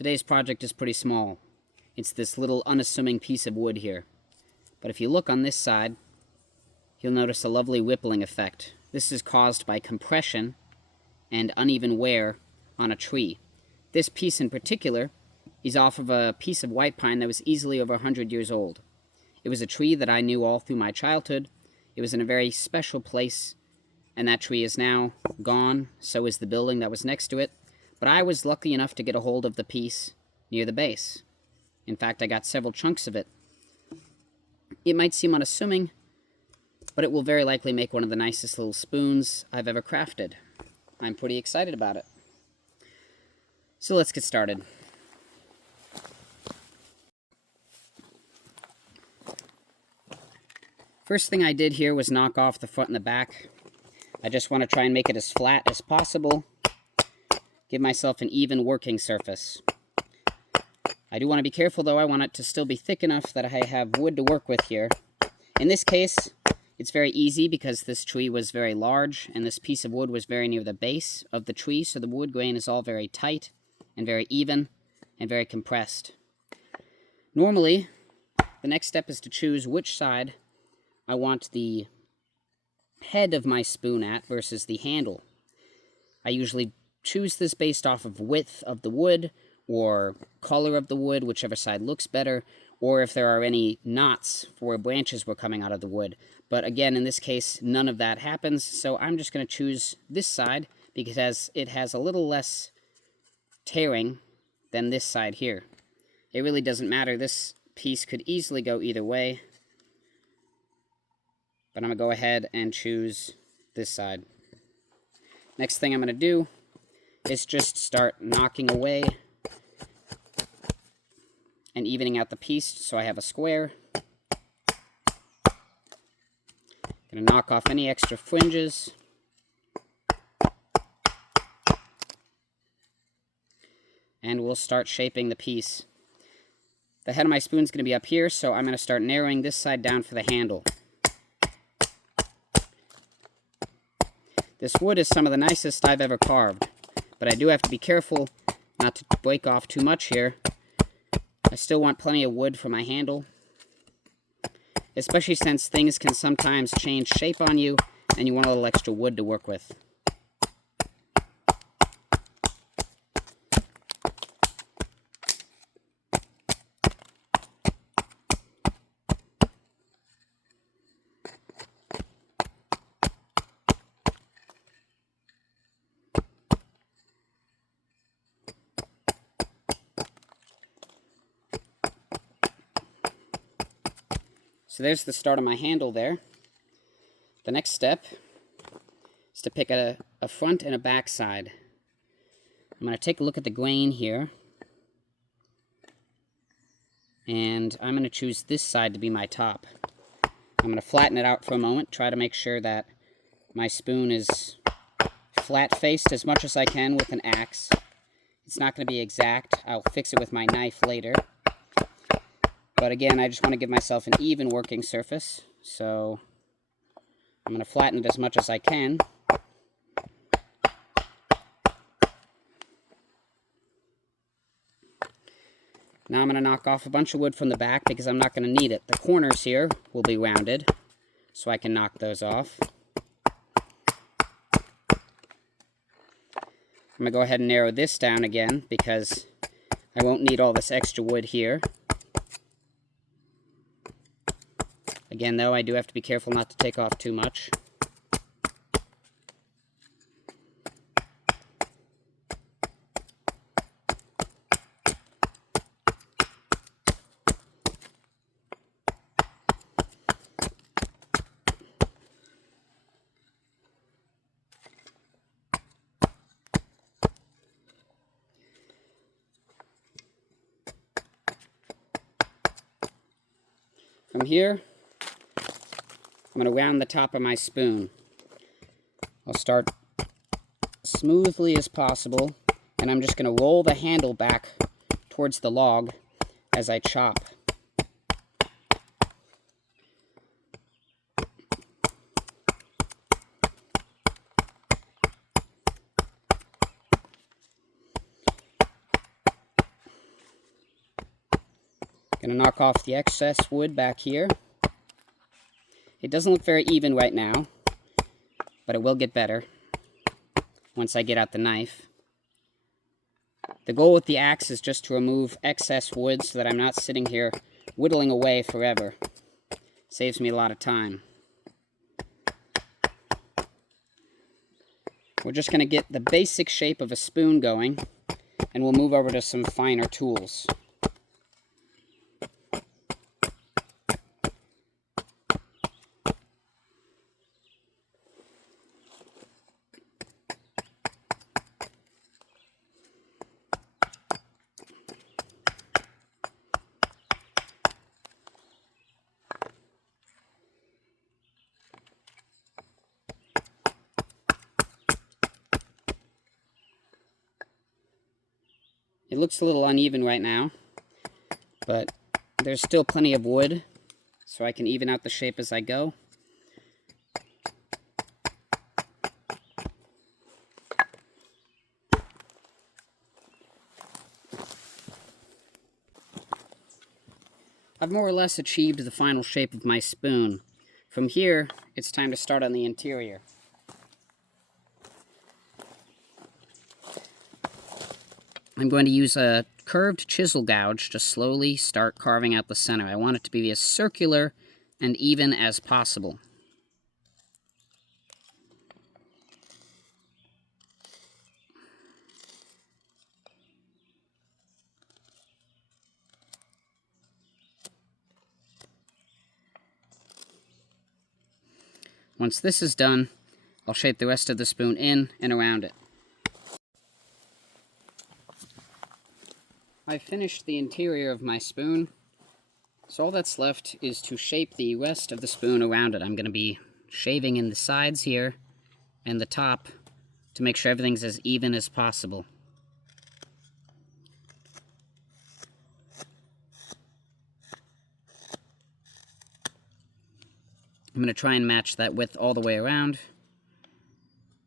Today's project is pretty small. It's this little unassuming piece of wood here. But if you look on this side, you'll notice a lovely rippling effect. This is caused by compression and uneven wear on a tree. This piece in particular is off of a piece of white pine that was easily over 100 years old. It was a tree that I knew all through my childhood. It was in a very special place, and that tree is now gone. So is the building that was next to it. But I was lucky enough to get a hold of the piece near the base. In fact, I got several chunks of it. It might seem unassuming, but it will very likely make one of the nicest little spoons I've ever crafted. I'm pretty excited about it. So let's get started. First thing I did here was knock off the front and the back. I just want to try and make it as flat as possible. Give myself an even working surface. I do want to be careful though. I want it to still be thick enough that I have wood to work with here. In this case, it's very easy because this tree was very large and this piece of wood was very near the base of the tree, so the wood grain is all very tight and very even and very compressed. Normally, the next step is to choose which side I want the head of my spoon at versus the handle. I usually choose this based off of width of the wood or color of the wood, whichever side looks better, or if there are any knots for where branches were coming out of the wood. But again, in this case, none of that happens, so I'm just going to choose this side because it has a little less tearing than this side here. It really doesn't matter. This piece could easily go either way, but I'm going to go ahead and choose this side. Next thing I'm going to do is just start knocking away and evening out the piece so I have a square. Going to knock off any extra fringes. And we'll start shaping the piece. The head of my spoon is going to be up here, so I'm going to start narrowing this side down for the handle. This wood is some of the nicest I've ever carved, but I do have to be careful not to break off too much here. I still want plenty of wood for my handle, especially since things can sometimes change shape on you and you want a little extra wood to work with. So there's the start of my handle there. The next step is to pick a front and a back side. I'm going to take a look at the grain here. And I'm going to choose this side to be my top. I'm going to flatten it out for a moment, try to make sure that my spoon is flat-faced as much as I can with an axe. It's not going to be exact. I'll fix it with my knife later. But again, I just want to give myself an even working surface, so I'm going to flatten it as much as I can. Now I'm going to knock off a bunch of wood from the back because I'm not going to need it. The corners here will be rounded, so I can knock those off. I'm going to go ahead and narrow this down again because I won't need all this extra wood here. Again, though, I do have to be careful not to take off too much. From here, I'm going to round the top of my spoon. I'll start smoothly as possible, and I'm just going to roll the handle back towards the log as I chop. Gonna knock off the excess wood back here. It doesn't look very even right now, but it will get better once I get out the knife. The goal with the axe is just to remove excess wood so that I'm not sitting here whittling away forever. Saves me a lot of time. We're just going to get the basic shape of a spoon going, and we'll move over to some finer tools. It looks a little uneven right now, but there's still plenty of wood, so I can even out the shape as I go. I've more or less achieved the final shape of my spoon. From here, it's time to start on the interior. I'm going to use a curved chisel gouge to slowly start carving out the center. I want it to be as circular and even as possible. Once this is done, I'll shape the rest of the spoon in and around it. I've finished the interior of my spoon, so all that's left is to shape the rest of the spoon around it. I'm going to be shaving in the sides here and the top to make sure everything's as even as possible. I'm going to try and match that width all the way around.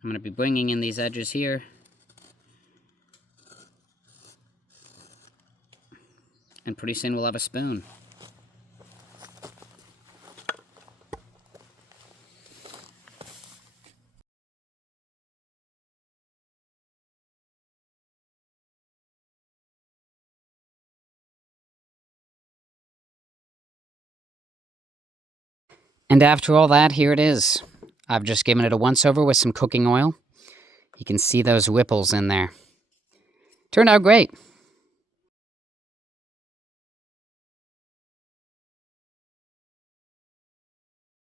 I'm going to be bringing in these edges here. And pretty soon we'll have a spoon. And after all that, here it is. I've just given it a once-over with some cooking oil. You can see those ripples in there. Turned out great.